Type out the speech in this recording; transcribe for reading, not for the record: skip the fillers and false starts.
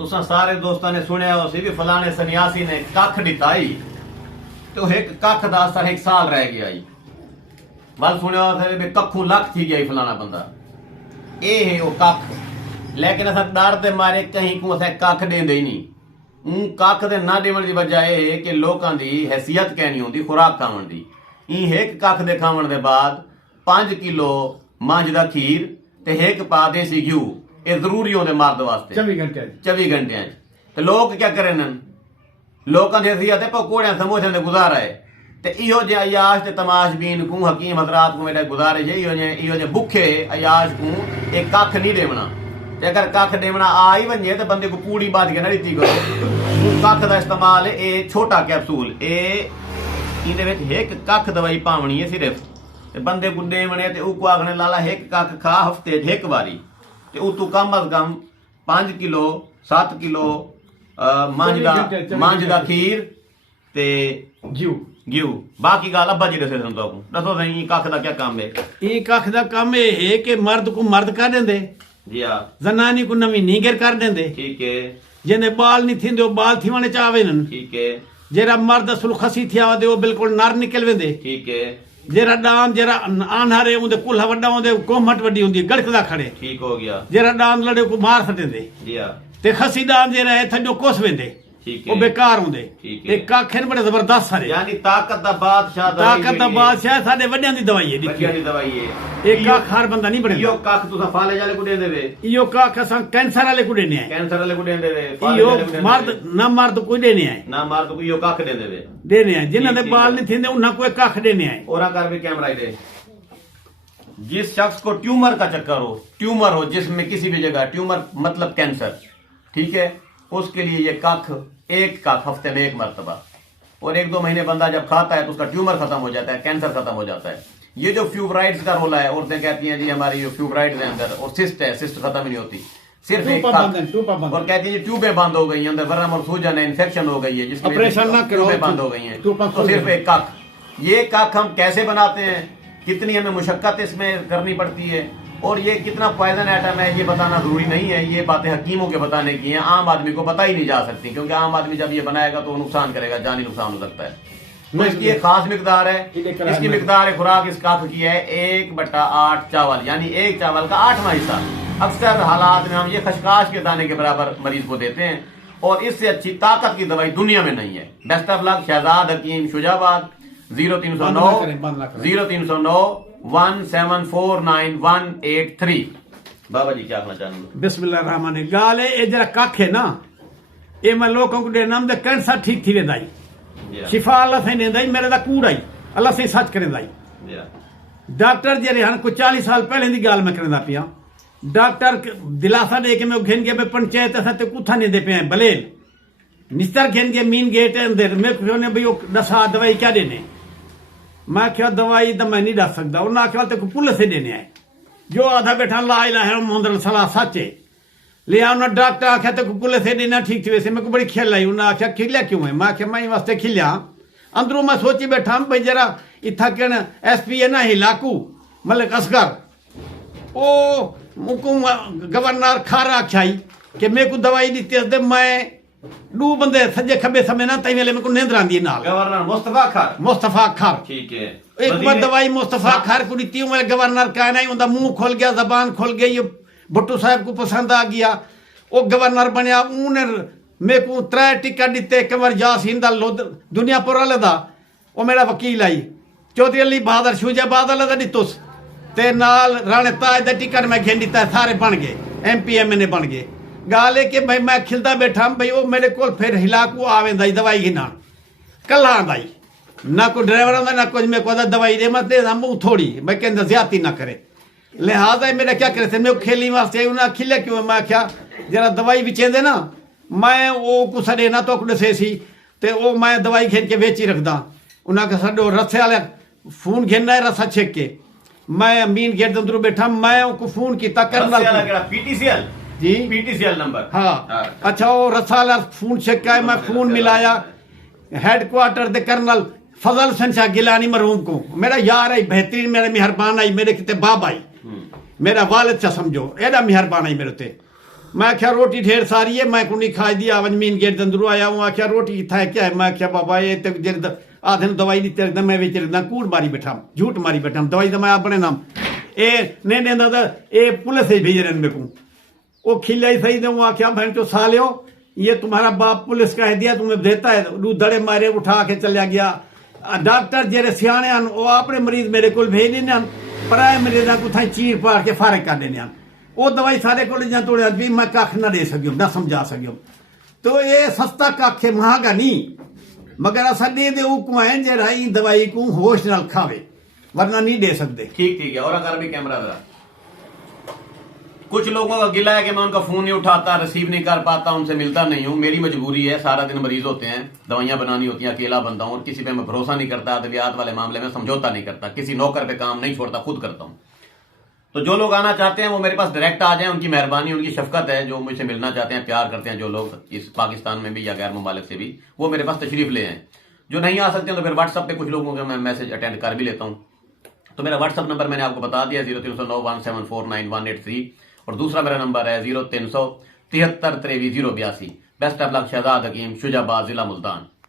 तुसा सारे दोस्तों ने सुनिया हो सी भी फलाने सन्यासी ने कख दिताई तो एक कख का असर 1 साल रह गया ही बल सुनिया हो भी कखू लख थी गया फलाना बंदा ये है वो कख लेकिन अस डर दे मारे कहीं को अस कख देंदे ही नहीं कख दे ना देवन की वजह यह है कि लोगों की हैसियत कहनी होती खुराक खावन की एक कख दे खावन दे बाद 5 किलो मंझ का खीर ते एक पा देसी घ्यू ये जरूरी होते मर्द वास्ते 24 घंटे ते लोग क्या करें लोगों की हैसियत है पकौड़िया समोसे दे गुजारा है ते इहो जे अयाश ते तमाशबीन को हकीम हजरात को मेरे गुजारे इहो जे भुखे अयाश को एक कख नहीं देवना ते अगर कख देवना आ ही वने तो बंदे को पूरी बात के ना रीति करो कख का इस्तेमाल है ये छोटा कैप्सूल एक कख दवाई पावनी है सिर्फ ते बंदे को देवने ते उको आखने लाला एक कख खा हफ्ते एक बारी ते उतू कम अज कम 5 किलो 7 किलो मंझ दा खीर ते घ्यू बाकी गाल अब्बा जी दसो सही कख दा क्या काम है ये कख दा काम है कि मर्द को मर्द कर देंदे जी हां जनानी को नवी नीगर कर देंदे ठीक है जिन्हें बाल नहीं थींदे बाल थीवने चावे न ठीक है जेरा मर्द सुलखसी थिया वदे वो बिल्कुल नर निकल वेंदे ठीक है जेरा डाम जेरा आन्हारे उंदे कुल्हा वड्डा उंदे कोमट वड्डी हुंदी गड़कदा खड़े ठीक हो गया जेरा डाम लड़े को मार सटेंदे जी हां ते खसी डाम जेरा है थजो कोस वेंदे ठीक वो है बेकार होंदे ठीक है एक काखे बड़े जबरदस्त सारे यानी ताकत दा बादशाह साडे वड्डियां दी दवाई है बच्चियां दी दवाई है एक काख हर बंदा नहीं इयो बनेगा कख तुसा फाले जाले को दे देवे इयो काख असां कैंसर वाले को देने है कैंसर वाले को दे देवे इयो मर्द कोई देने है ना मर्द को इयो कख दे देवे देने है जिन्हां दे बाल नहीं थिंदे उन्हां को काख देने है ओरा कर भी कैमरा दे जिस शख्स को ट्यूमर का चक्कर हो ट्यूमर हो जिसमें किसी भी जगह ट्यूमर मतलब कैंसर ठीक है उसके लिए ये कख एक कख हफ्ते में 1 मरतबा और 1-2 महीने बंदा जब खाता है तो उसका ट्यूमर खत्म हो जाता है कैंसर खत्म हो जाता है ये जो फ्यूब्राइड्स का रोला है औरतें कहती हैं जी हमारी ये फ्यूब्राइड्स है अंदर और सिस्ट है सिस्ट खत्म ही नहीं होती सिर्फ एक और कहती है ट्यूबें बंद हो गई हैं अंदर वर्म और सूजन है इन्फेक्शन हो गई है जिसकी ऑपरेशन ना करो ट्यूबें बंद हो गई हैं तो सिर्फ एक कख ये कख हम कैसे बनाते हैं कितनी हमें मुशक्कत इसमें करनी पड़ती है और ये कितना पॉइजन आइटम है ये बताना जरूरी नहीं है ये बातें हकीमों के बताने की हैं आम आदमी को पता ही नहीं जा सकती क्योंकि आम आदमी जब ये बनाएगा तो नुकसान करेगा जानी नुकसान हो सकता है तो इसकी एक खास मिकदार है इसकी मिकदार खुराक इस कख की है 1/8 चावल यानी एक चावल का 8वां हिस्सा अक्सर हालात में हम ये खशकाश के दाने के बराबर मरीज को देते हैं और इससे अच्छी ताकत की दवाई दुनिया में नहीं है बेस्ट ऑफ लक शहजाद हकीम शुजाबाद 0309 1749183 बाबा जी क्या कहना चाहेंगे बिस्मिल्लाह रहमान गाल ये जरा कख है ना ये मैं लोगों को देना दे कैंसर ठीक थी वेंदा शिफा अल्लाह से देंदा मेरे दा कूड़ा ही अल्लाह से सच करेंदा डॉक्टर जेरे हन को 40 साल पहले दी गाल मैं करेंदा पिया डॉक्टर दिलासा दे के मैं घेन के पंचायत सते कुथा नहीं दे पे बलेल निस्तर घेन के मीन गेट अंदर मैं ने भाई दसा दवाई क्या देने मैं क्या दवाई तो मैं नहीं डाल सकता उन्हें आख्या तेको पुलिस से देने आए जो आधा बैठा ला इलाहा मोहम्मद सलाह सच्चे लिया उन्हें डॉक्टर आख्या तेको पुलिस से देना ठीक थी वैसे मेरे को बड़ी खेल आई उन्हें आख्या खिलिया क्यों है मैं आख्या मैं वास्ते खिलिया अंदरों मैं सोची बैठा भाई जरा इतना कहना SP है ना हिलाकू मलिक असगर ओ मुको गवर्नर खारा आख्याई कि मेरे को दवाई दी दे मैं 2 बंदे सज्जे खब्बे समय ना तई वेले मेरे को नींद आंदी नाल गवर्नर मुस्तफा खार ठीक है एक बार दवाई मुस्तफा खार को दी मैं गवर्नर का नहीं उनका मुंह खोल गया जबान खोल गई ये भुट्टो साहब को पसंद आ गया वो गवर्नर बनया उन्हें मेरे को 3 टिकट दिते कमर यासीन दा दुनिया पुरा लेदा वो मेरा वकील आई चौधरी अली बहादुर शुजाबाद वाला दा दितुस ते नाल राणे ताज दा टिकट मैं घेन दिता सारे बन गए MP MNA बन गए गाल है कि भाई मैं खिलता बैठा भाई वो मेरे को फिर हिलाकू आवेंदा दवाई गिना कला आंदाई ना कोई ड्राइवर आंदा ना कुछ मैं को दवाई दे मत दे मुंह थोड़ी मैं कहंदा ज्यादती ना करे लिहाजा मेरा क्या करे मैं खेली वास्ते उन्हें खिले क्यों मैं क्या जरा दवाई भी चेंदे ना मैं वो कुछ देना तो दसे सी ते वो मैं दवाई घेन के बेची रखदा उन्हें सडो रसे वाले फोन घेना है रसा छेक के मैं मीन गेट अंदर बैठा मैं उनको फोन किया करना PTCL जी PTCL नंबर हाँ अच्छा वो रसाला फोन चेक का मैं फोन मिलाया हेडक्वार्टर दे कर्नल फजल संशा गिलानी मरहूम को मेरा यार है बेहतरीन मेरा मेहरबान आई मेरे किते बाप आई मेरा वालिद सा समझो एडा मेहरबान आई मेरे ते मैं आख्या रोटी ढेर सारी है, मैं को नहीं खाई दी। आवज मीन गेट के अंदर आया हूँ, आख्या रोटी कितना है क्या है? मैं आख्या बाबा ये तो आधे दवाई दी तेरे मैं बेच रहा, कूड़ मारी बैठा, झूठ मारी बैठा, दवाई तो मैं अपने नाम ए नहीं देता था। ये पुलिस से भेज रहे मेरे को, वो खिला ही सही दे। आख्या बहन चो सालियो, ये तुम्हारा बाप पुलिस कह दिया तुम्हें देता है, दड़े मारे उठा के चला गया। डॉक्टर जेरे सियाने वो अपने मरीज मेरे को भेज देने, पराए मरीजा को था चीर पाड़ के फारग कर देने। वो दवाई सारे को तोड़े भी मैं कख ना दे सकियो, ना समझा सकियो। तो ये सस्ता कख है, महंगा नहीं, मगर असा दे दे कुएं जरा दवाई को होश नाल खावे, वरना नहीं दे सकते। ठीक है। और अगर भी कैमरा जरा, कुछ लोगों का गिला है कि मैं उनका फोन नहीं उठाता, रिसीव नहीं कर पाता, उनसे मिलता नहीं हूं। मेरी मजबूरी है, सारा दिन मरीज होते हैं, दवाइयां बनानी होती हैं, अकेला बंदा हूं और किसी पे मैं भरोसा नहीं करता। अद्वियात वाले मामले में समझौता नहीं करता, किसी नौकर पे काम नहीं छोड़ता, खुद करता हूं। तो जो लोग आना चाहते हैं वो मेरे पास डायरेक्ट आ जाएं, उनकी मेहरबानी, उनकी शफकत है। जो मुझसे मिलना चाहते हैं, प्यार करते हैं जो लोग इस पाकिस्तान में भी या गैर ममालिक से भी, वो मेरे पास तशरीफ ले आए। जो नहीं आ सकते तो फिर व्हाट्सअप पे कुछ लोगों का मैं मैसेज अटेंड कर भी लेता हूँ। तो मेरा व्हाट्सअप नंबर मैंने आपको बता दिया, 030917499183, और दूसरा मेरा नंबर है 0300 73 082। बेस्ट ऑफ लक, शहजाद हकीम, शुजाबाद, जिला मुल्तान।